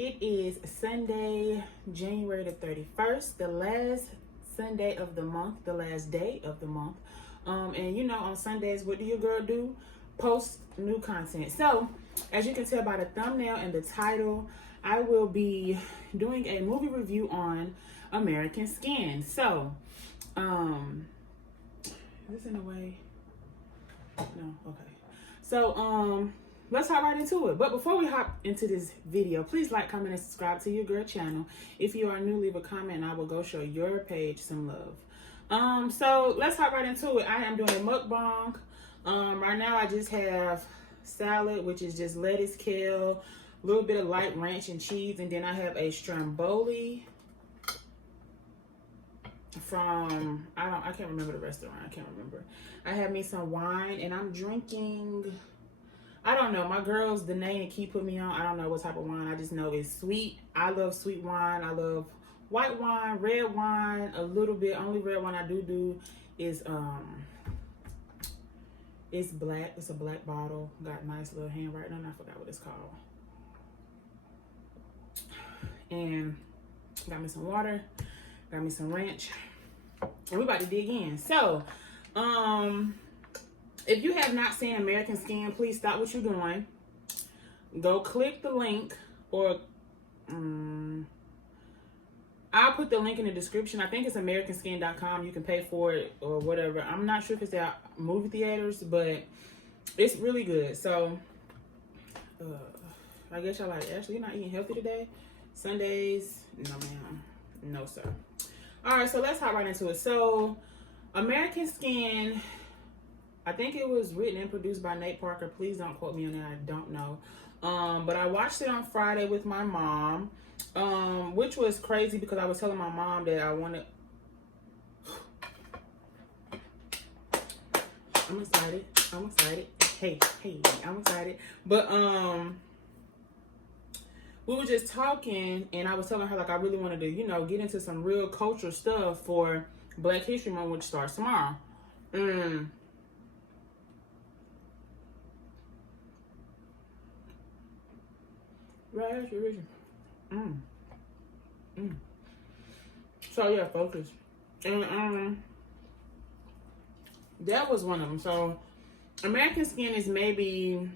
It is Sunday, January the 31st, the last Sunday of the month, the last day of the month. And you know, on Sundays, what do your girl do? Post new content. So, as you can tell by the thumbnail and the title, I will be doing a movie review on American Skin. So, is this in a way? No, okay. So, let's hop right into it. But before we hop into this video, please like, comment, and subscribe to your girl channel. If you are new, leave a comment and I will go show your page some love. So let's hop right into it. I am doing a mukbang. Right now I just have salad, which is just lettuce, kale, a little bit of light ranch and cheese, and then I have a stromboli from, I can't remember the restaurant. I can't remember. I have me some wine and I'm drinking, I don't know. My girls, the name they keep putting me on, I don't know what type of wine. I just know it's sweet. I love sweet wine. I love white wine, red wine, a little bit. Only red wine I do is it's black. It's a black bottle. Got a nice little handwriting on it. I forgot what it's called. And got me some water. Got me some ranch. And we're about to dig in. So, if you have not seen American Skin, please stop what you're doing. Go click the link, or I'll put the link in the description. I think it's americanskin.com. You can pay for it or whatever. I'm not sure if it's at movie theaters, but it's really good. So, I guess y'all like, Ashley, you're not eating healthy today? Sundays? No, ma'am. No, sir. All right, so let's hop right into it. So, American Skin, I think it was written and produced by Nate Parker. Please don't quote me on that. I don't know. But I watched it on Friday with my mom, which was crazy because I was telling my mom that I wanted. I'm excited. I'm excited. Hey, I'm excited. But we were just talking, and I was telling her like I really wanted to, you know, get into some real cultural stuff for Black History Month, which starts tomorrow. Right, So yeah, focus. And that was one of them. So American Skin is maybe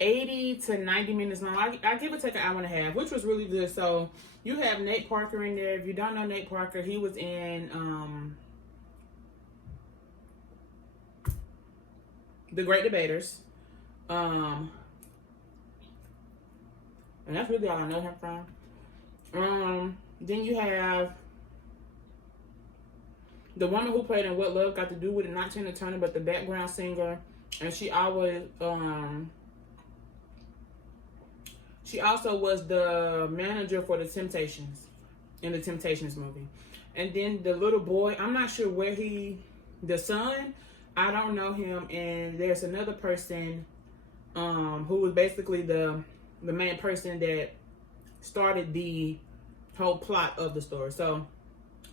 80 to 90 minutes long. I give it take an hour and a half, which was really good. So you have Nate Parker in there. If you don't know Nate Parker, he was in The Great Debaters. And that's really all I know him from. Then you have the woman who played in What Love Got to Do with It, not Tina Turner, but the background singer. And she always, she also was the manager for the Temptations in the Temptations movie. And then the little boy, I'm not sure where the son, I don't know him. And there's another person who was basically the main person that started the whole plot of the story. So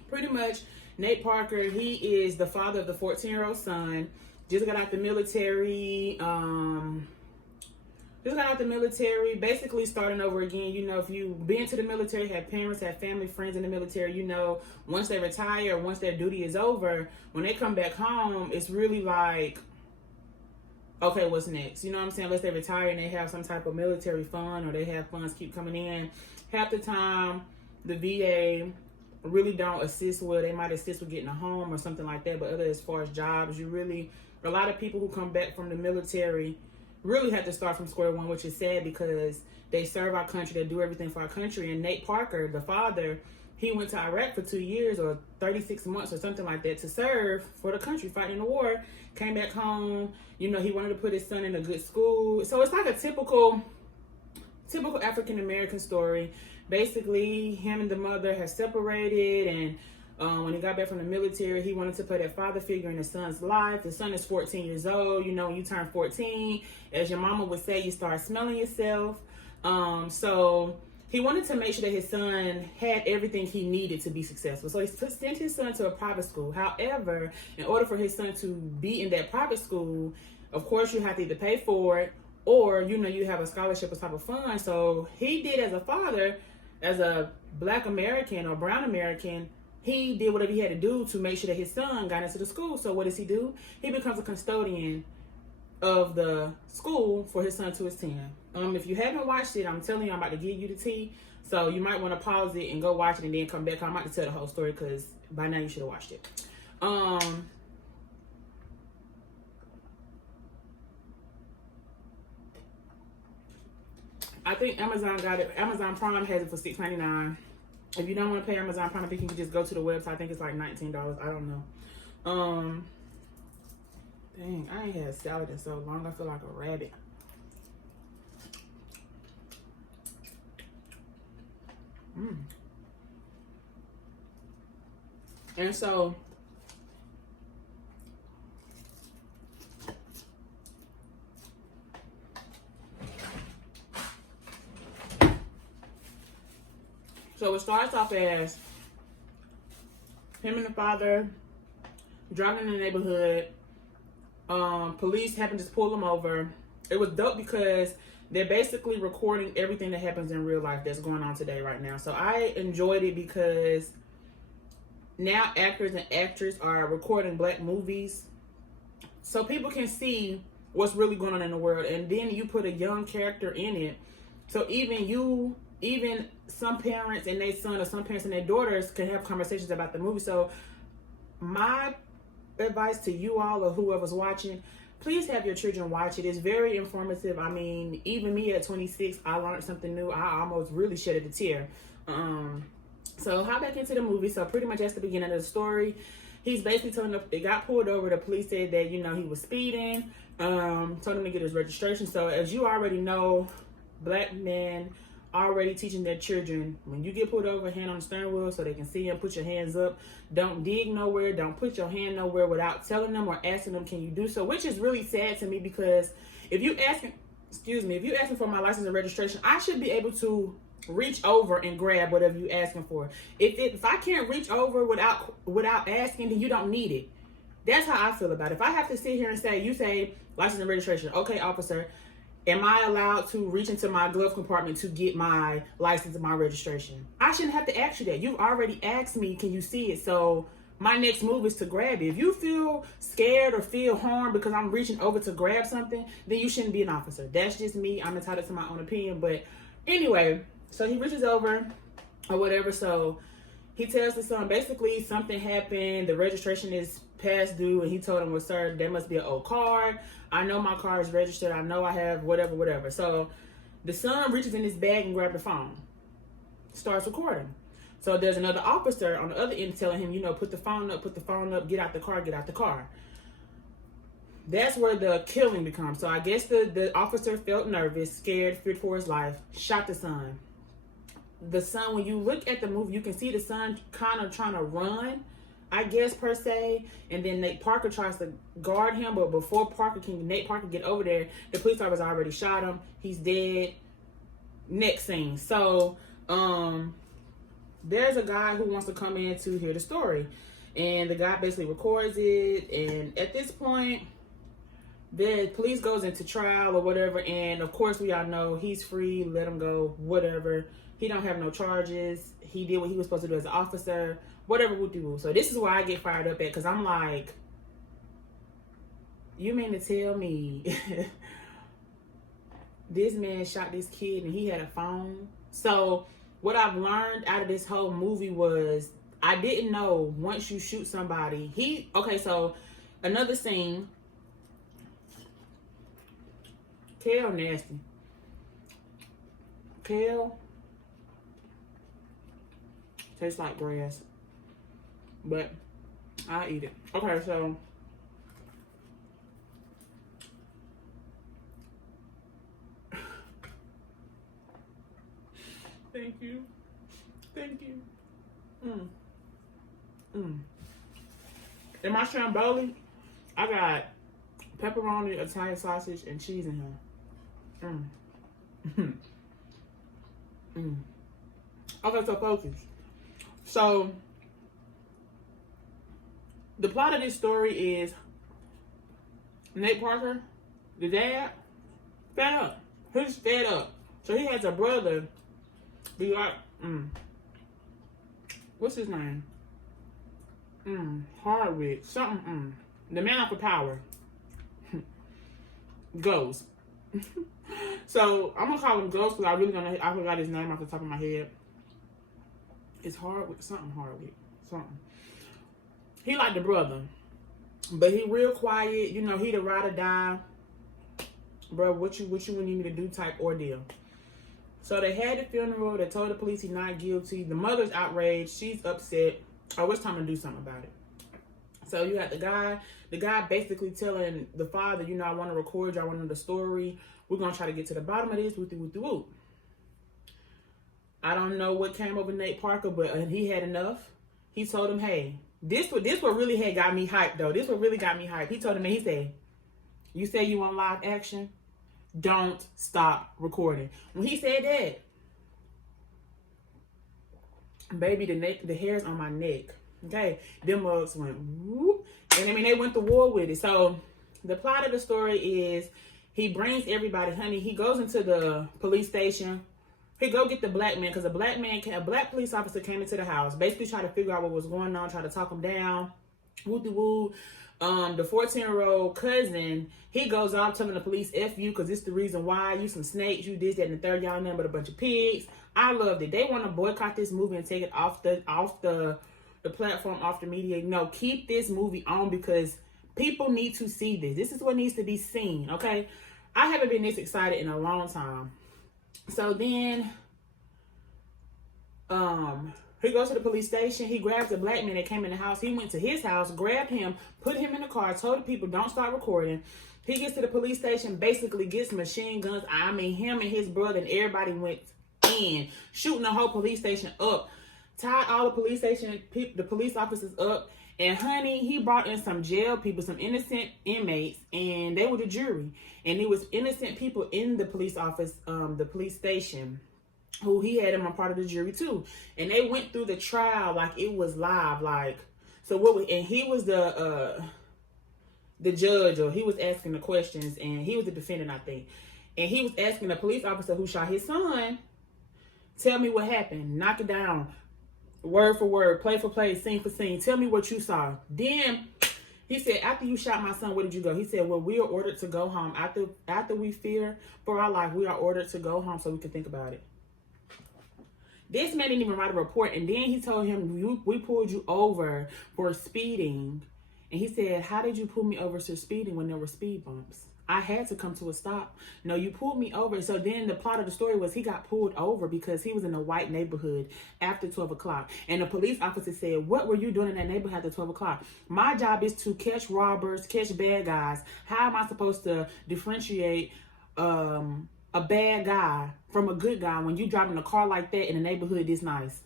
pretty much Nate Parker, he is the father of the 14-year-old son, just got out the military, basically starting over again. You know, if you've been to the military, have parents, have family, friends in the military, you know, once they retire, once their duty is over, when they come back home, it's really like, okay, what's next? You know what I'm saying? Unless they retire and they have some type of military fund or they have funds keep coming in. Half the time, the VA really don't assist with, they might assist with getting a home or something like that. But other as far as jobs, a lot of people who come back from the military really have to start from square one, which is sad because they serve our country, they do everything for our country. And Nate Parker, the father, he went to Iraq for 2 years or 36 months or something like that to serve for the country, fighting the war. Came back home, you know, he wanted to put his son in a good school. So it's like a typical African-American story. Basically, him and the mother have separated, and when he got back from the military, he wanted to play that father figure in his son's life. His son is 14 years old. You know, when you turn 14, as your mama would say, you start smelling yourself. So he wanted to make sure that his son had everything he needed to be successful. So he sent his son to a private school. However, in order for his son to be in that private school, of course, you have to either pay for it or, you know, you have a scholarship or type of fund. So he did, as a father, as a Black American or brown American, he did whatever he had to do to make sure that his son got into the school. So what does he do? He becomes a custodian of the school for his son to attend. If you haven't watched it, I'm telling you, I'm about to give you the tea. So you might want to pause it and go watch it and then come back. I'm about to tell the whole story because by now you should have watched it. I think Amazon got it. Amazon Prime has it for $6.99. If you don't want to pay Amazon Prime, I think you can just go to the website. I think it's like $19. I don't know. Dang, I ain't had salad in so long. I feel like a rabbit. And so it starts off as him and the father driving in the neighborhood. Police happen to just pull them over. It was dope because they're basically recording everything that happens in real life that's going on today right now. So I enjoyed it because now actors and actresses are recording Black movies so people can see what's really going on in the world. And then you put a young character in it. So even some parents and their son or some parents and their daughters can have conversations about the movie. So my advice to you all or whoever's watching, please have your children watch it. It's very informative. I mean, even me at 26, I learned something new. I almost really shedded a tear. So hop back into the movie. So pretty much that's the beginning of the story. He's basically telling them they got pulled over. The police said that, you know, he was speeding. Told him to get his registration. So as you already know, Black men already teaching their children, when you get pulled over, hand on the steering wheel so they can see and put your hands up. Don't dig nowhere. Don't put your hand nowhere without telling them or asking them, can you do so? Which is really sad to me because if you asking for my license and registration, I should be able to reach over and grab whatever you asking for. If I can't reach over without asking, then you don't need it. That's how I feel about it. If I have to sit here and say, you say license and registration, okay, officer, am I allowed to reach into my glove compartment to get my license and my registration? I shouldn't have to ask you that. You've already asked me, can you see it? So my next move is to grab it. If you feel scared or feel harmed because I'm reaching over to grab something, then you shouldn't be an officer. That's just me. I'm entitled to my own opinion. But anyway, so he reaches over or whatever. So he tells the son, basically something happened. The registration is past due. And he told him, well, sir, there must be an old card. I know my car is registered. I know I have whatever. So the son reaches in his bag and grabs the phone. Starts recording. So there's another officer on the other end telling him, you know, put the phone up, get out the car. That's where the killing becomes. So I guess the officer felt nervous, scared, feared for his life, shot the son. The son, when you look at the movie, you can see the son kind of trying to run, I guess, per se. And then Nate Parker tries to guard him. But before Nate Parker get over there, the police officer already shot him. He's dead. Next scene. So, there's a guy who wants to come in to hear the story. And the guy basically records it. And at this point, the police goes into trial or whatever. And of course, we all know he's free. Let him go. Whatever. He don't have no charges. He did what he was supposed to do as an officer. Whatever we do. So this is why I get fired up at, because I'm like, you mean to tell me this man shot this kid and he had a phone? So what I've learned out of this whole movie was I didn't know once you shoot somebody, so another scene, kale nasty. Kale tastes like grass. But I eat it. Okay, so thank you. In my Stromboli, I got pepperoni, Italian sausage, and cheese in here. Okay, so focus. So the plot of this story is Nate Parker, the dad, Fed up. He's fed up. So he has a brother. Be like, what's his name? Hardwick. Something. The man off of Power. Ghost. So I'm gonna call him Ghost because I forgot his name off the top of my head. It's Hardwick. Something. He like the brother. But he real quiet, you know, he the ride or die. Bro, what you need me to do type ordeal. So they had the funeral, they told the police he's not guilty. The mother's outraged, she's upset. Oh, it's time to do something about it. So you got the guy basically telling the father, you know, I want to record you, I want to know the story. We're gonna try to get to the bottom of this, whoop. I don't know what came over Nate Parker, but he had enough. He told him, hey, this what really had got me hyped though. This what really got me hyped. He told him, he said, you say you want live action? Don't stop recording. When he said that, baby, the hairs on my neck, okay, them mugs went whoop. And I mean, they went to war with it. So the plot of the story is he brings everybody, honey. He goes into the police station. He go get the black man because a black police officer came into the house, basically try to figure out what was going on, try to talk him down. Woo-de-woo. The 14-year-old cousin, he goes off telling the police, F you, because it's the reason why. You some snakes, you this, that, and the third, y'all nothing but a bunch of pigs. I loved it. They want to boycott this movie and take it off the platform, off the media. No, keep this movie on because people need to see this. This is what needs to be seen, okay? I haven't been this excited in a long time. So then, he goes to the police station. He grabs a black man that came in the house. He went to his house, grabbed him, put him in the car, told the people, don't start recording. He gets to the police station, basically gets machine guns. I mean, him and his brother and everybody went in, shooting the whole police station up. Tied all the police officers up. And honey, he brought in some jail people, some innocent inmates, and they were the jury. And it was innocent people in the police office, the police station, who he had him a part of the jury too. And they went through the trial like it was live. Like, so and he was the judge, or he was asking the questions, and he was the defendant, I think. And he was asking the police officer who shot his son, tell me what happened, knock it down, word for word, play for play, scene for scene, tell me what you saw. Then he said, after you shot my son, where did you go? He said, well, we are ordered to go home. After we fear for our life, we are ordered to go home so we can think about it. This man didn't even write a report. And then he told him, we pulled you over for speeding. And he said, how did you pull me over for speeding when there were speed bumps? I had to come to a stop. No, you pulled me over. So then the plot of the story was he got pulled over because he was in a white neighborhood after 12 o'clock. And the police officer said, what were you doing in that neighborhood after 12 o'clock? My job is to catch robbers, catch bad guys. How am I supposed to differentiate a bad guy from a good guy when you driving a car like that in a neighborhood this nice?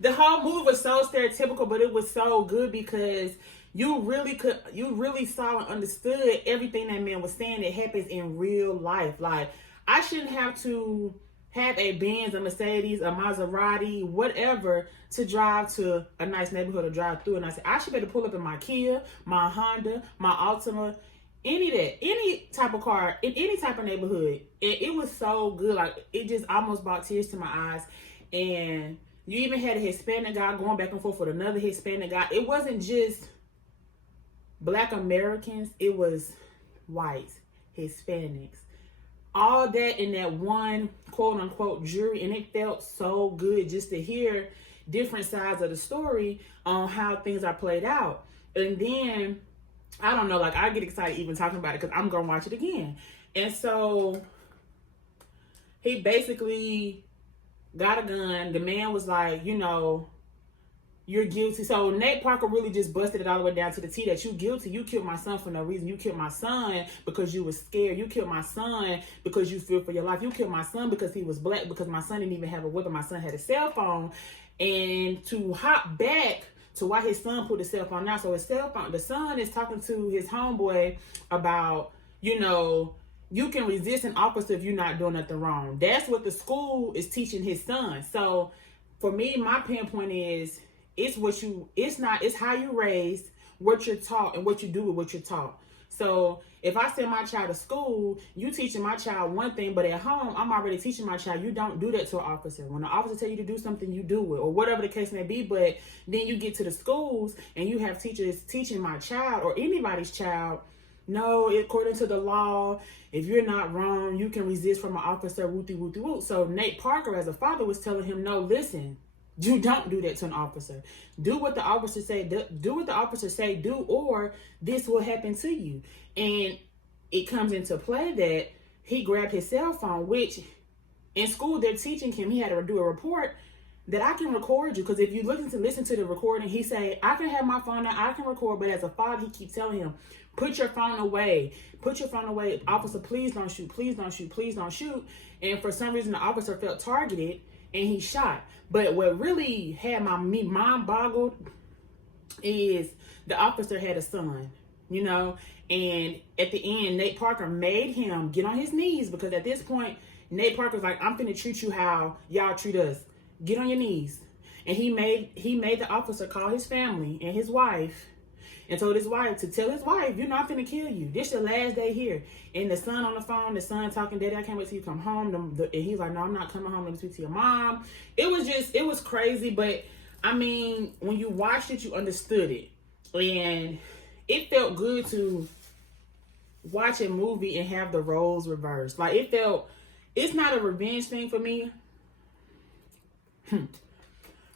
The whole movie was so stereotypical, but it was so good because you really saw and understood everything that man was saying that happens in real life. Like, I shouldn't have to have a Benz, a Mercedes, a Maserati, whatever, to drive to a nice neighborhood or drive through. And I should be able to pull up in my Kia, my Honda, my Altima, any type of car, in any type of neighborhood. It was so good. Like, it just almost brought tears to my eyes. And you even had a Hispanic guy going back and forth with another Hispanic guy. It wasn't just Black Americans, it was whites, Hispanics, all that in that one quote unquote jury. And it felt so good just to hear different sides of the story on how things are played out. And then, I don't know, like, I get excited even talking about it because I'm going to watch it again. And so he basically got a gun. The man was like, you know, you're guilty. So Nate Parker really just busted it all the way down to the T that you guilty. You killed my son for no reason. You killed my son because you were scared. You killed my son because you feared for your life. You killed my son because he was black, because my son didn't even have a weapon. My son had a cell phone. And to hop back to why his son put the cell phone out. So his cell phone, the son is talking to his homeboy about, you know, you can resist an officer if you're not doing nothing wrong. That's what the school is teaching his son. So for me, my pinpoint is, it's how you raised, what you're taught, and what you do with what you're taught. So if I send my child to school, you teaching my child one thing, but at home, I'm already teaching my child, you don't do that to an officer. When the officer tell you to do something, you do it, or whatever the case may be. But then you get to the schools and you have teachers teaching my child or anybody's child, no, according to the law, if you're not wrong, you can resist from an officer, wooty, wooty, woot. So Nate Parker, as a father, was telling him, no, listen, you don't do that to an officer. Do what the officer say. Do what the officer say. Do, or this will happen to you. And it comes into play that he grabbed his cell phone, which in school they're teaching him. He had to do a report that I can record you, because if you listen to the recording, he say, I can have my phone now, I can record. But as a father, he keeps telling him, put your phone away. Put your phone away. Officer, please don't shoot. Please don't shoot. Please don't shoot. And for some reason, the officer felt targeted and he shot. But what really had me mind boggled is the officer had a son, you know, and at the end, Nate Parker made him get on his knees, because at this point, Nate Parker's like, I'm finna treat you how y'all treat us. Get on your knees. And he made the officer call his family and his wife and told his wife to tell his wife, you're not finna kill you. This your last day here. And the son on the phone, the son talking, Daddy, I can't wait till you come home. And he's like, no, I'm not coming home. Let me speak to your mom. It was crazy. But I mean, when you watched it, you understood it. And it felt good to watch a movie and have the roles reversed. Like, it's not a revenge thing for me.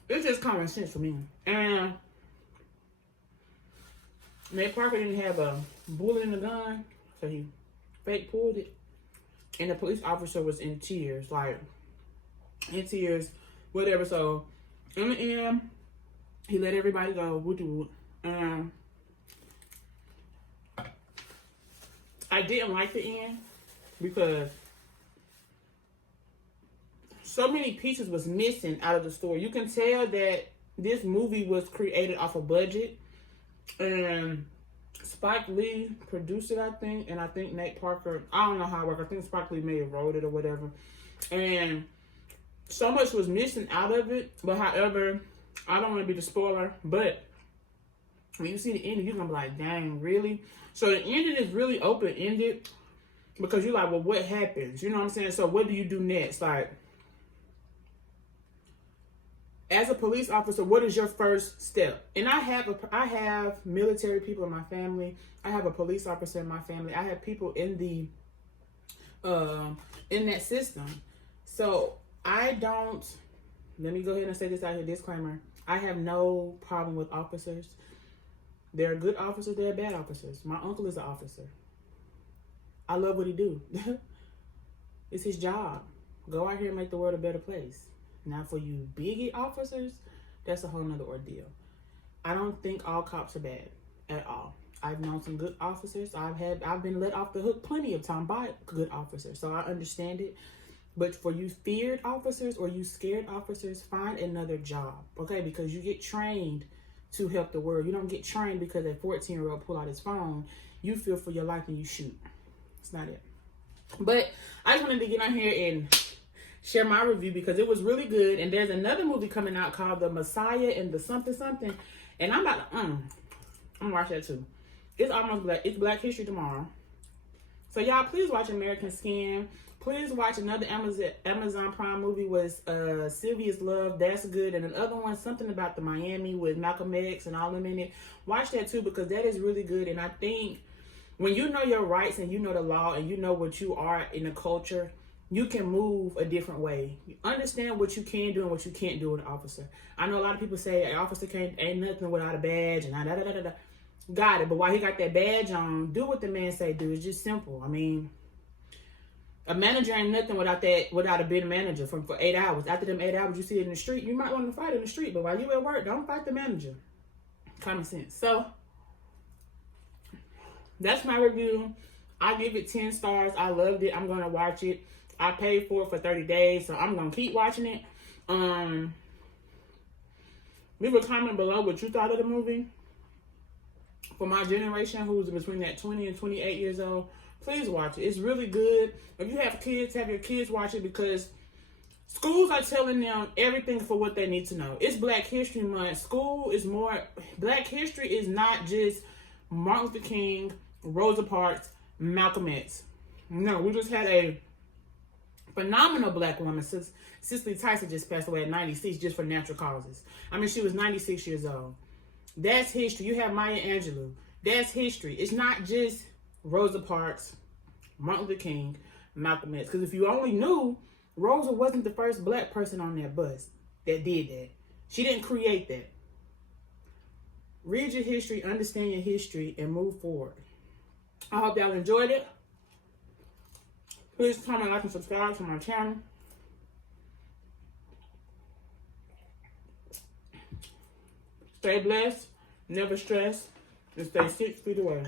It's just common sense for me. And Nate Parker didn't have a bullet in the gun, so he fake pulled it. And the police officer was in tears, whatever. So in the end, he let everybody go. Woot. And I didn't like the end because so many pieces was missing out of the story. You can tell that this movie was created off a budget. And Spike Lee produced it, I think. And I think Nate Parker, I don't know how it worked. I think Spike Lee may have wrote it or whatever. And so much was missing out of it. But however, I don't want to be the spoiler. But when you see the ending, you're going to be like, dang, really? So the ending is really open-ended. Because you're like, well, what happens? You know what I'm saying? So what do you do next? Like, as a police officer, what is your first step? And I have military people in my family. I have a police officer in my family. I have people in that system. So let me go ahead and say this out here, disclaimer. I have no problem with officers. There are good officers, there are bad officers. My uncle is an officer. I love what he do. It's his job. Go out here and make the world a better place. Now, for you bigot officers, that's a whole nother ordeal. I don't think all cops are bad at all. I've known some good officers. I've been let off the hook plenty of time by good officers, so I understand it. But for you feared officers or you scared officers, find another job, okay? Because you get trained to help the world. You don't get trained because a 14-year-old pull out his phone. You feel for your life and you shoot. It's not it. But I just wanted to get on here and share my review because it was really good. And there's another movie coming out called The Messiah and the something. And I'm about to, I'm gonna watch that too. It's Black History tomorrow. So y'all, please watch American Skin. Please watch another Amazon Prime movie was Sylvia's Love. That's good. And another one, something about the Miami with Malcolm X and all them in it. Watch that too because that is really good. And I think when you know your rights and you know the law and you know what you are in the culture, you can move a different way. You understand what you can do and what you can't do with an officer. I know a lot of people say an officer ain't nothing without a badge and da. Got it. But while he got that badge on, do what the man say do. It's just simple. I mean, a manager ain't nothing without a being a manager for 8 hours. After them 8 hours, you see it in the street. You might want to fight in the street, but while you at work, don't fight the manager. Common sense. So that's my review. I give it 10 stars. I loved it. I'm going to watch it. I paid for it for 30 days, so I'm going to keep watching it. Leave a comment below what you thought of the movie. For my generation, who's between that 20 and 28 years old, please watch it. It's really good. If you have kids, have your kids watch it because schools are telling them everything for what they need to know. It's Black History Month. School is more... Black history is not just Martin Luther King Rosa Parks, Malcolm X. No, we just had a phenomenal black woman. Cicely Tyson just passed away at 96 just for natural causes. I mean, she was 96 years old. That's history. You have Maya Angelou. That's history. It's not just Rosa Parks, Martin Luther King, Malcolm X. Because if you only knew, Rosa wasn't the first black person on that bus that did that. She didn't create that. Read your history, understand your history, and move forward. I hope y'all enjoyed it. Please comment, like, and subscribe to my channel. Stay blessed, never stress, and stay 6 feet away.